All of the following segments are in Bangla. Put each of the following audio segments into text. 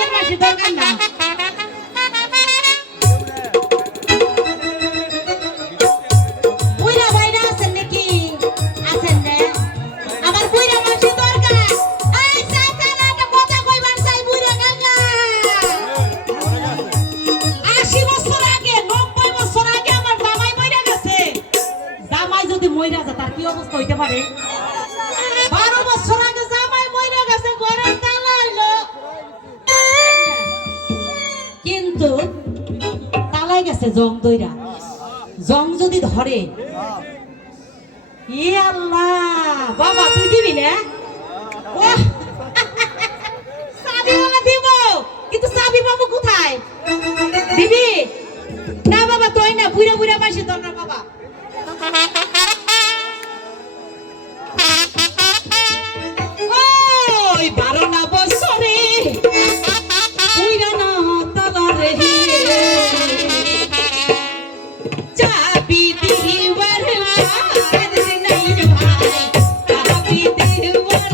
বিয়ের মাসে দরকার না বুইরা ভাইরা আছেন নাকি আছেন না আমার বুইরা মাসে দরকার এই সাকালা একটা কথা কইবার চাই বুইরা কাকা 80 বছর আগে 90 বছর আগে আমার জামাই মইরা গেছে জামাই যদি মইরা যায় তার কি অবস্থা হইতে পারে 12 বছর আগে জামাই মইরা গেছে ঘরের তালা হইলো কিন্তু তালাই গেছে জং দইরা জং যদি ধরে ই আল্লাহ বাবা তুই দিবি না ওহ চাবি বাবা দিব কিন্তু চাবি বাবু কোথায় দিবি না বাবা তুই না বুইরা বুইরা মাসে দরকার বাবা ওই 12 না বছরে বুইরা না তালা রে চাবি দিবার পার নাই রে ভাই চাবি দিবার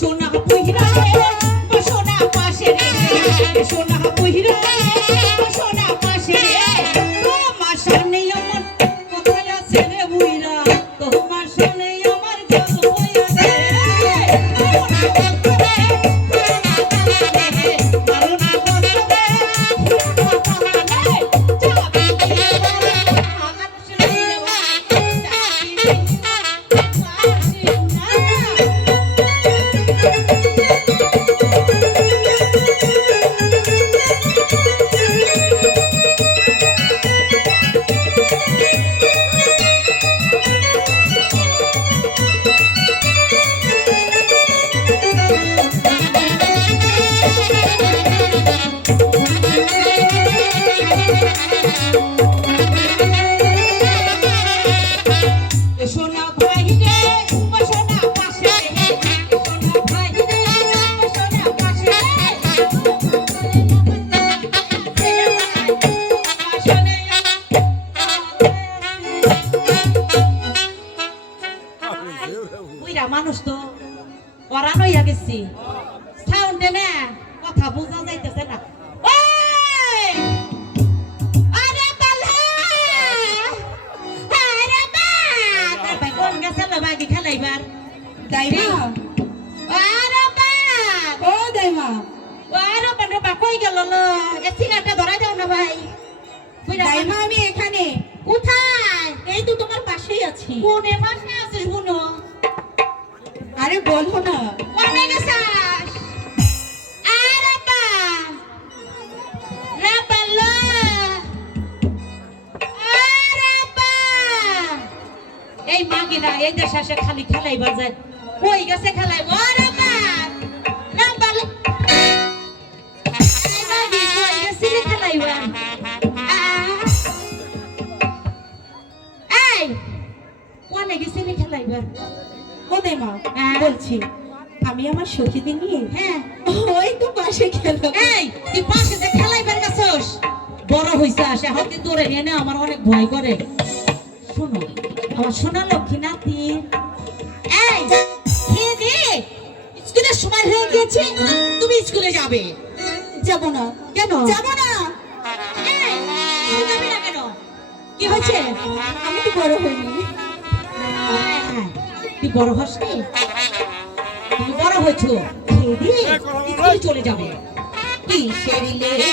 সোনা পুহিরা সোনা পাশে রে সোনা পুহিরা সোনা পাশে রে তোমার সামনে আমার কোথায় আছে রে বুইরা তোমার সামনে আমার জল বইয়া রে সোনা ভাই রে সোনা পাশে রে সোনা ভাই রে সোনা পাশে বুইরা মানুষ তো পরান হইয়া গেছি সাউন্ডে না কথা বোঝা যাইতেছে না বাকি খেলাইবার দাইমা আরে বা ও দাইমা আরে বান্ডা বা কই গেল ল এ সিগারেটটা ধরাই দাও না ভাই দাইমা আমি এখানে কোথায় এই তো তোমার পাশেই আছি কোনে পাশে আছিস শুনো আরে বলবো না কোনে গেছাস আরে বা রে বাল্লা আরে বা এই মাগিরা এই দেশে আসে খালি খেলাইবার যায় কই গেছে খেলাইব আরে বাপ না বাল এই মাগি কই গেছে খেলাইবা এই কোনে গেছে খেলাইবার ও দেমা বলছি আমি আমার সখীদি নিয়ে হ্যাঁ ওই তো পাশে খেলো এই তুই পাশে যে খেলাইবার গেছস বড় হইছে আসে এখন কিন্তু ওরে এনে আমার অনেক ভয় করে শোনো আমার সোনা লক্ষ্মী নাতি এই হে দে স্কুলের সময় হয়ে গেছে তুমি স্কুলে যাবে যাব না কেন যাব না এই তুমি যাবে না কেন কি হয়েছে আমি তো বড় হইনি তুই বড় হসনি তুমি বড় হয়েছো হে দে স্কুলে চলে যাবে কিসের লেখা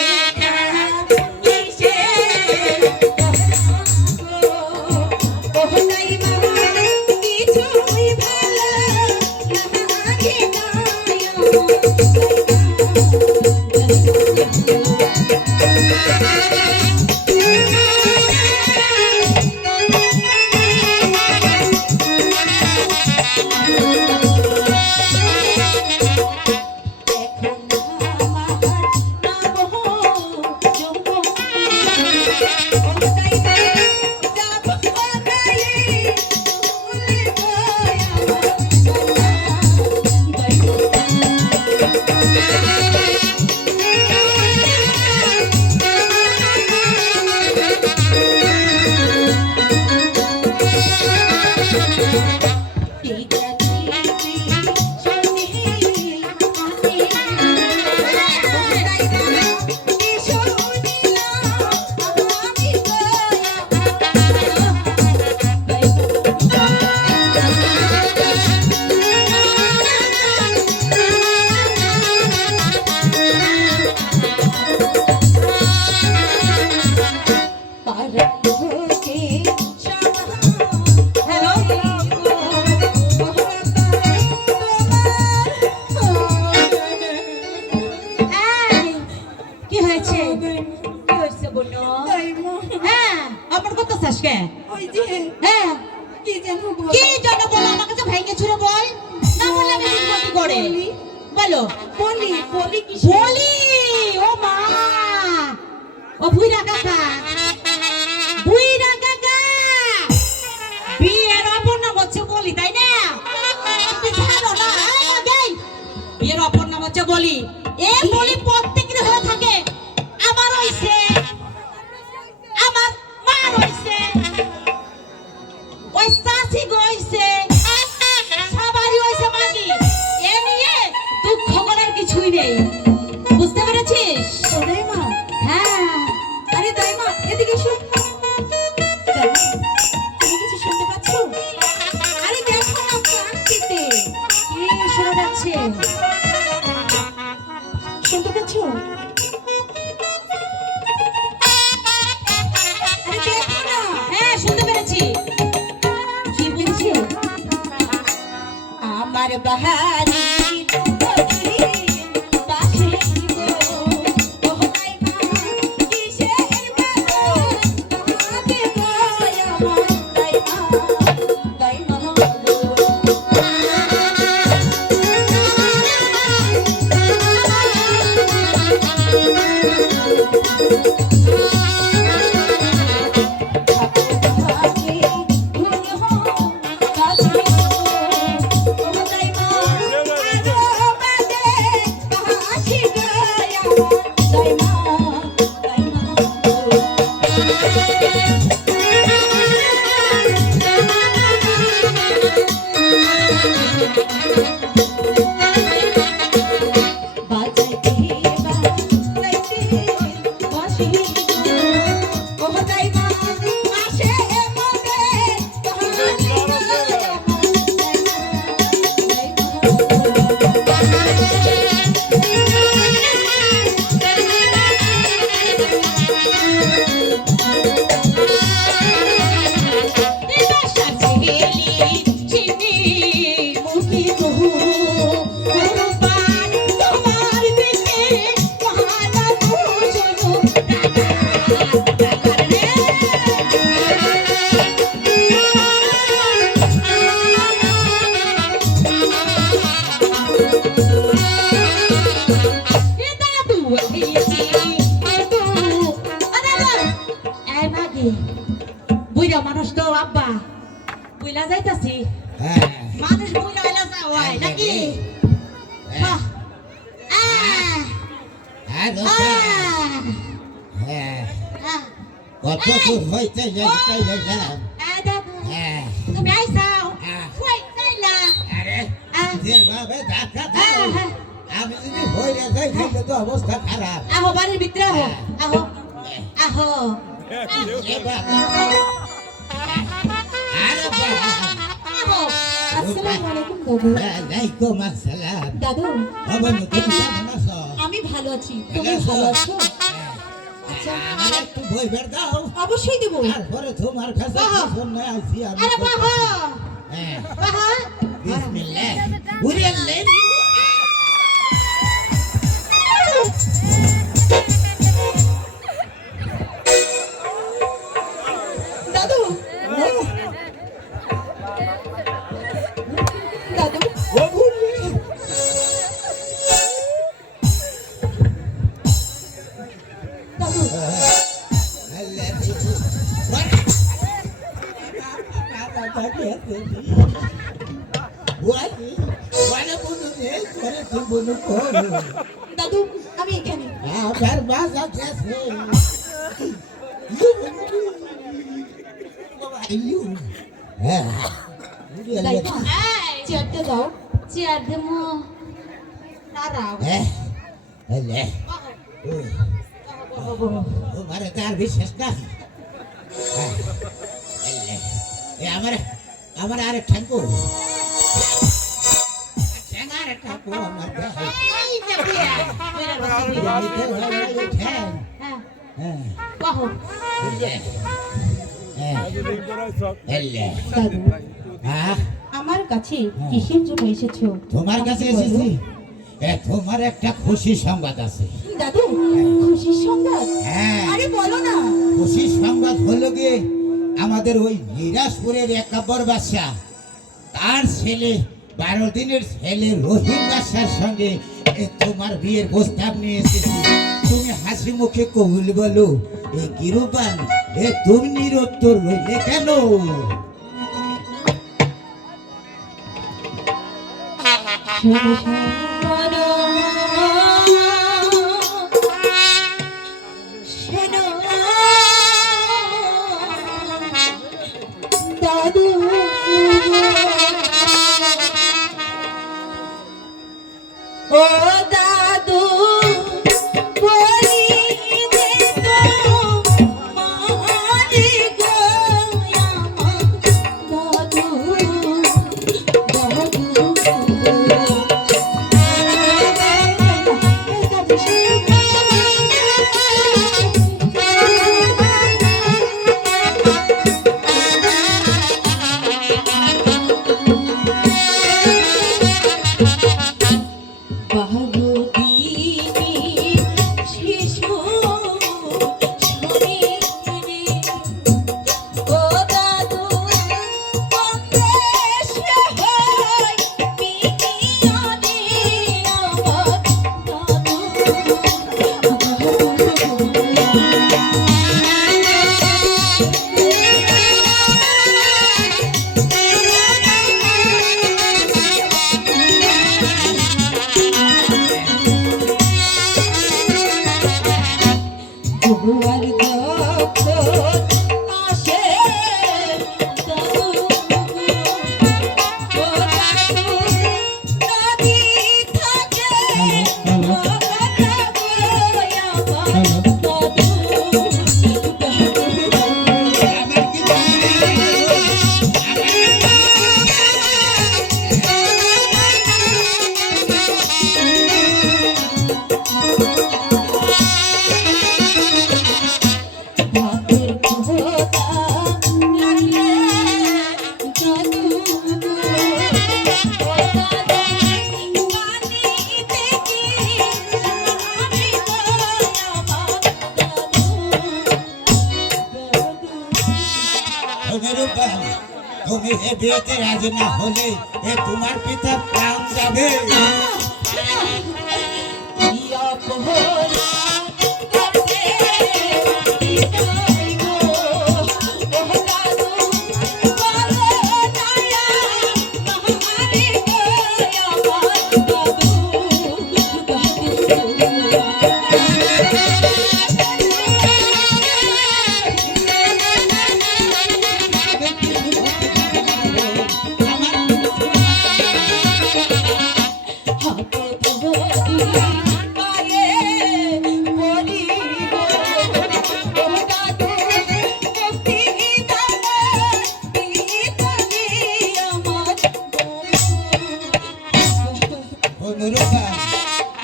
বলো বলি বলি কি বলি ও মা ও বুইরা কাকা বিয়ের অপর নাম হচ্ছে বলি তাই না তুমি জানো না বিয়ের অপর নাম হচ্ছে বলি এ বলি প্রত্যেকের হয়ে থাকে আমার হইছে আমার মার হইছে ওই চাচি হইছে সবারই হইছে মাগি এ নিয়ে দুঃখ করার কিছুই নেই বুঝতে পেরেছিস ওরে মা হ্যাঁ আরে দাই মা এদিকে এসো তুমি কিছু শুনতে পাচ্ছ আরে দেখো না কান দিতে কি শোনা যাচ্ছে শুনতে পাচ্ছ আরে দেখো না হ্যাঁ শুনতে পেরেছি কি বলছে আমার বাহারি বুইরা মানুষ তো আব্বা বুইলা যাইতাছি মানুষ বুইরা হইলা যাওয়াই নাকি তুমি আইসাও আমি যদি হইয়া যাই তাহলে তো অবস্থা খারাপ আহো বাড়ির ভিতরে আহো আহো আহো দাদু আমি ভালো আছি তুমি ভালো আছো একটু বই বের দাও অবশ্যই দেবো তারপরে তোমার কাছে আইছি আমি বিসমিল্লাহ উরিয়াল্লাহ দাদু আমি এখানে চেয়ারটা দাও চেয়ার দেবো দাঁড়াও তোমার তার বিশেষ না আমার আমার আরেক ঠাঙ্কু আরেক ঠাঙ্কু আমার দাদু আমার কাছে কিসের জন্য এসেছো? তোমার কাছে এসেছি তোমার একটা খুশি সংবাদ আছে দাদু খুশির সংবাদ? হ্যাঁ আরে বলো না। খুশির সংবাদ হলো গিয়ে আমাদের ওই নিরাজপুরের একাব্বর বাদশা তার ছেলে 12 দিনের ছেলে রহিম বাদশার সঙ্গে তোমার বিয়ের প্রস্তাব নিয়ে এসেছি। তুমি হাসি মুখে কবুল বলো। এ গিরুবান তুমি নিরুত্তর রইলে কেন? দাদু ও দাদু বলি দে তো মারি গো আমার দাদু তুমি এ বিয়েতে রাজি না হলে তোমার পিতা প্রাণ যাবে।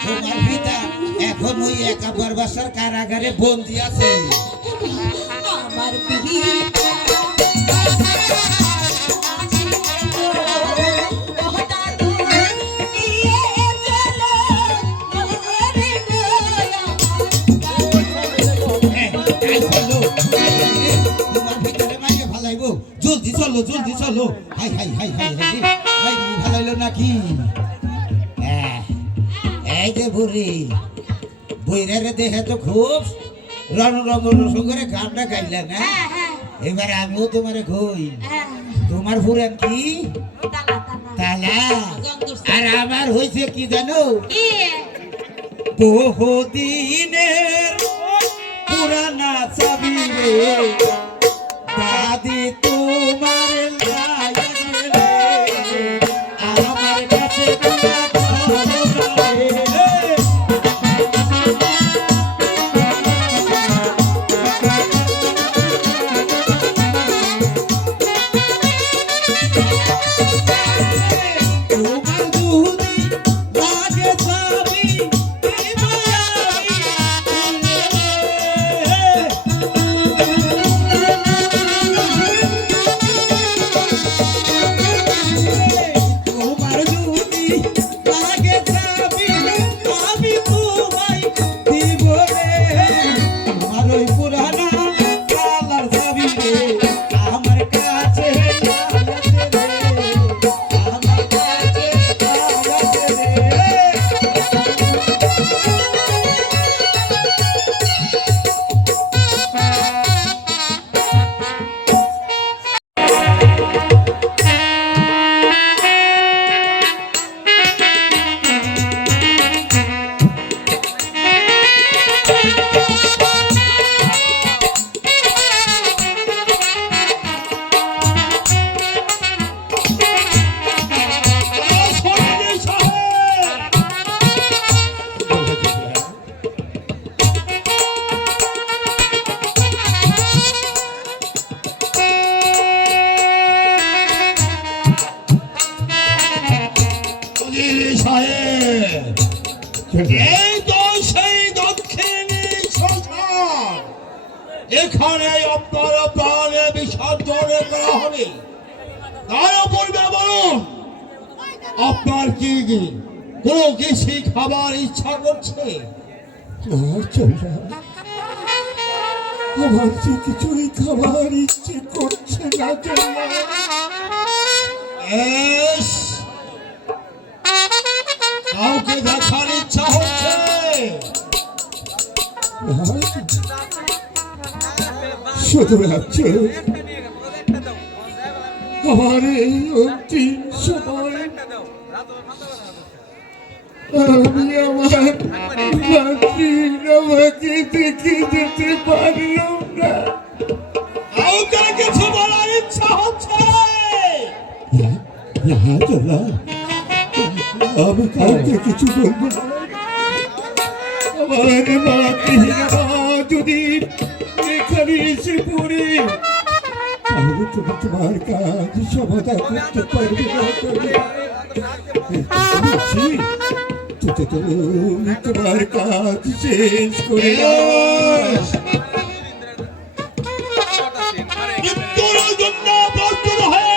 তোমার পিতা এখন ওই একাব্বর বাদশার কারাগারে বন্দী আছে। আমার পিতা তোমার ভিতরে মাইকে ভালাইবো, জলদি চলো জলদি চলো। High high high high high মাইকে ভালাইলো নাকি? এই যে বুড়ি বইরে দেখে তো খুব রণ রঙ রসুন করে গানটা গাইলা না হ্যাঁ হ্যাঁ এবারে আমিও তোমারে কই হ্যাঁ তোমার পুরান কি তালা তালা জঙ্গল আর আমার হয়েছে কি জানো কি বহুদিনের পুরানা চাবি রে দাদি তোমার গায়ে দিলে, আমার কাছে পুরা খবর রে। তোমার দুধি লাগে চাবি তোমার দুধি লাগে চাবি আমি তোমায় দিব রে তোমার ওই পুরানা কালার চাবি রে আমার কাছে আছে রে আমার কাছে আছে রে এই তো সেই দক্ষিণী শ্মশান। এখানে আপনার প্রাণে বিসর্জন করা হবে। তার পূর্বে বলুন আপনার কি কোনো কিছু খাবার ইচ্ছা করছে? আমার যে কিছুই খাবার ইচ্ছে করছে না এস, কাউকে দেখার ইচ্ছা হচ্ছে? শুধু ভাবছে আমার এই অন্তিম সময় আমি আমার আমাকে দেখে যেতে পারলাম না। কাউকে কিছু বলার ইচ্ছা হচ্ছে? আমি কাউকে কিছু বলবো না। আমার মাকে যদি এখানে এসে পড়ে তাহলে তুমি তোমার কাজ সমাধান করতে পারবে না। তুমি তোমার কাজ শেষ করে মৃত্যুর জন্য প্রস্তুত হয়ে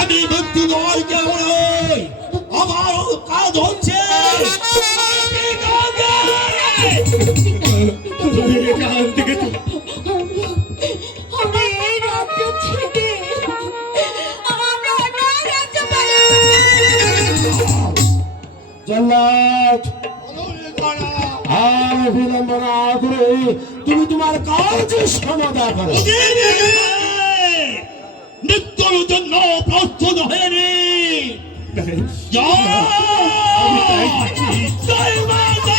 আমি ব্যক্তি নয় কেমন আমার কাজ হচ্ছে। আমি এই রাজ্য ছেড়ে আমরা অন্য রাজ্যে পালাবো। জল্লাদ আর বিলম্ব না করে তুমি তোমার কাজ সমাধা করো। মৃত্যুর জন্য প্রস্তুত হয়ে নি। জয় মাতা।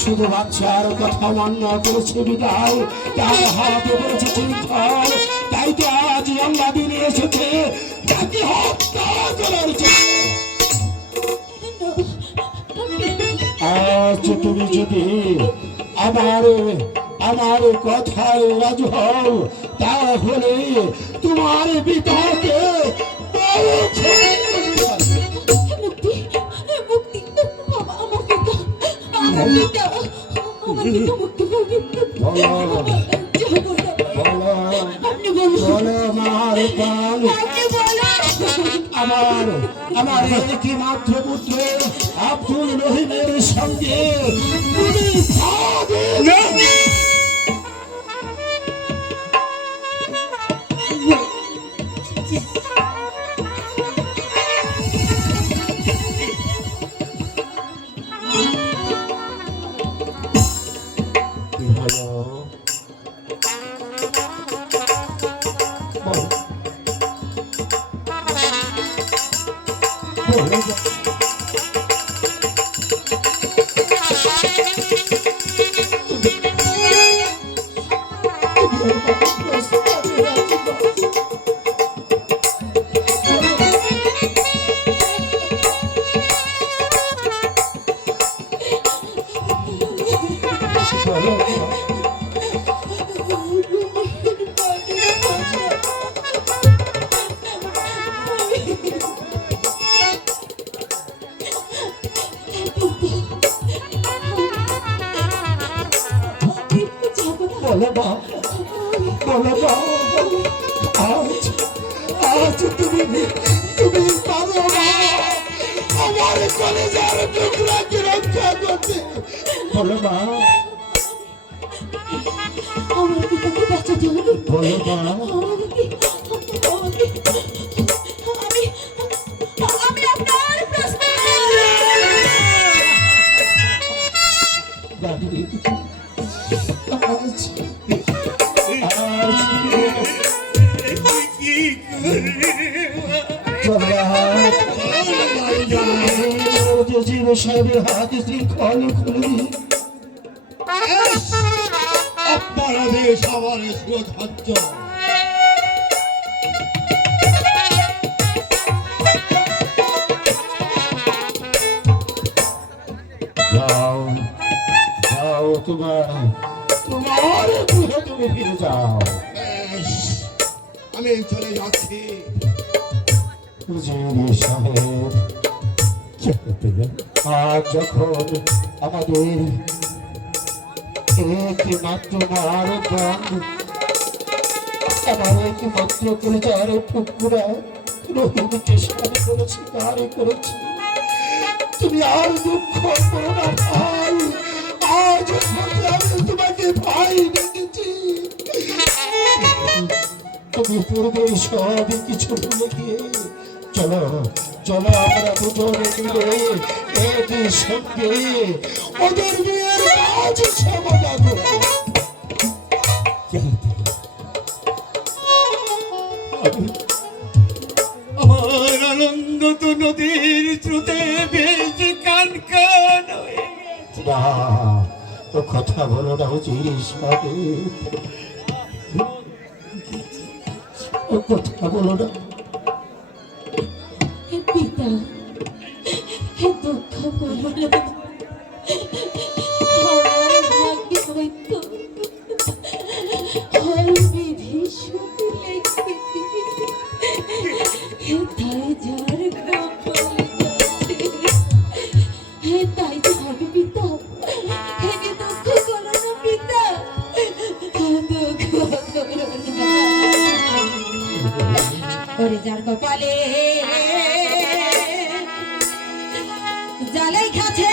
শুধু বাচ্চার কথা মান্য করেছে বিদায় তার হাতে পড়েছে চিন্তার, তাই তো আজ আমরা দিনে এসেছে তাকে হত্যা করার জন্য। আজ তুমি যদি আমার কথায় রাজি হও তাহলে তোমার পিতাকে আমার একমাত্র পুত্র আব্দুল রহিমের সঙ্গে তুমি পারো না আমার কলেজের টুকরাকে রক্ষা করতে। বলো মা, আমার পিতাকে বাঁচাতে হবে। বলো মা, আমি আপনার প্রশ্ন সাহেবের হাতে শৃঙ্খল খুলে আপনার আদেশ আমার শ্রদ্ধার্য। যাও যাও, তোমার গৃহে তুমি ফিরে যাও। আমি চলে যাচ্ছি। উজির সাহেব, আজ যখন আমাদের একমাত্র মার বন্ধ, আমার একমাত্র কলিজার টুকরা রহিমকে স্বামী করেছি, গাড়ি করেছি, তুমি আর দুঃখ করো না ভাই। আজ আমি তোমাকে ভাই ডেকেছি, তুমি পূর্বে সব কিছু ভুলে গিয়ে চলো চলো আমরা দুজনে মিলে একই সঙ্গে ওদের বিয়ের কাজ সমাধা করবো। আমার আনন্দ তো নদীর স্রোতে ভেসে কান কান হয়ে গেছে। না, ও কথা বলো না উজির সাহেব, ও কথা বলো না। পিতা, দুঃখ করো না। আমার ভাগ্যে হয়তো বিধি শুধু লেখে দিয়েছে, তাই যার কপালে তাই তো হবে পিতা। হেগে দুঃখ করো না পিতা, দুঃখ করো না। ওরে যার কপালে জালাই খাচ্ছে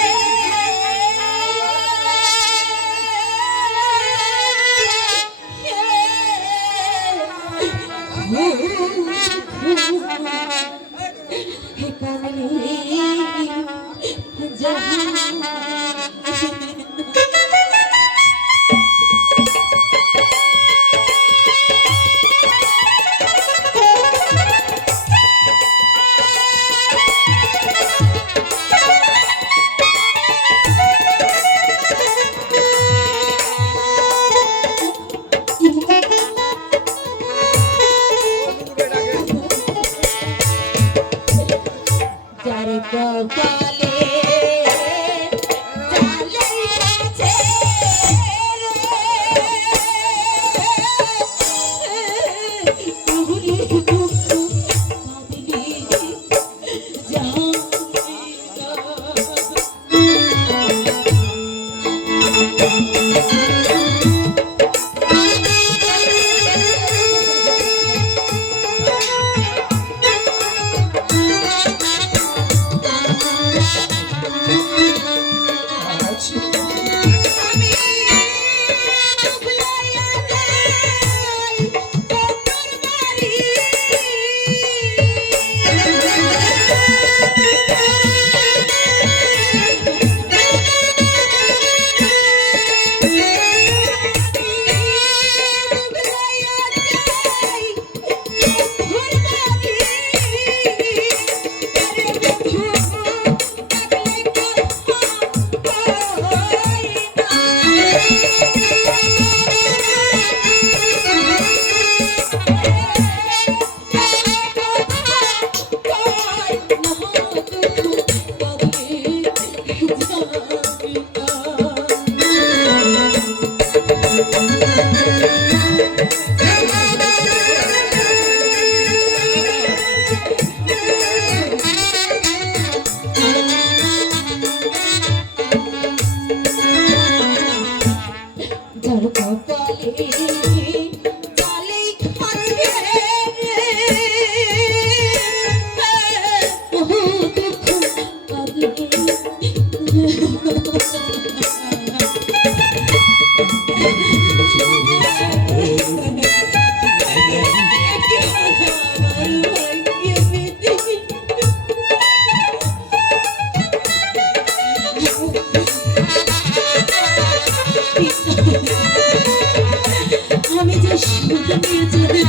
যার কপালে জালাই খাচ্ছে আমি যে শুধু নিয়ে চলে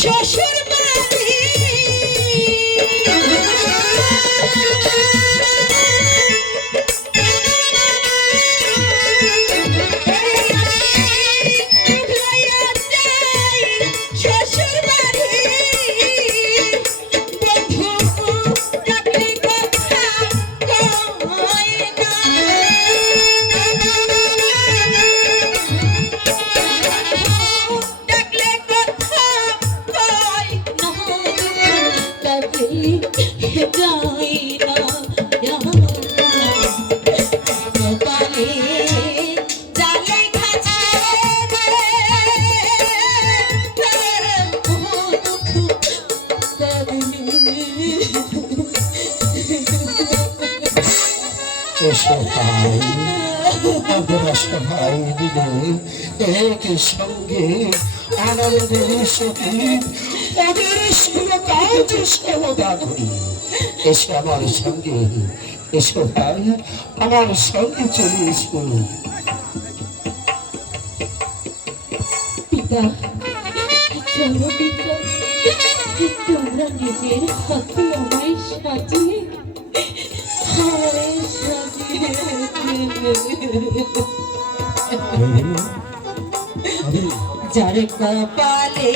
শ্বশুর বাড়ি শ্বশুর বাড়ি বন্ধু যাই না কপালে জালে খাচ্ছে এসো ভাই, আমরা সবাই মিলে একই সঙ্গে আনন্দের সহিত ওদের শুভ কাজ সমাধান করি। এসো আমার সঙ্গে, এসো ভাই, আমার সঙ্গে চলে এসো। পিতা চলো পিতা, তোমরা নিজের হাতে আমায় সাজিয়ে যার কপালে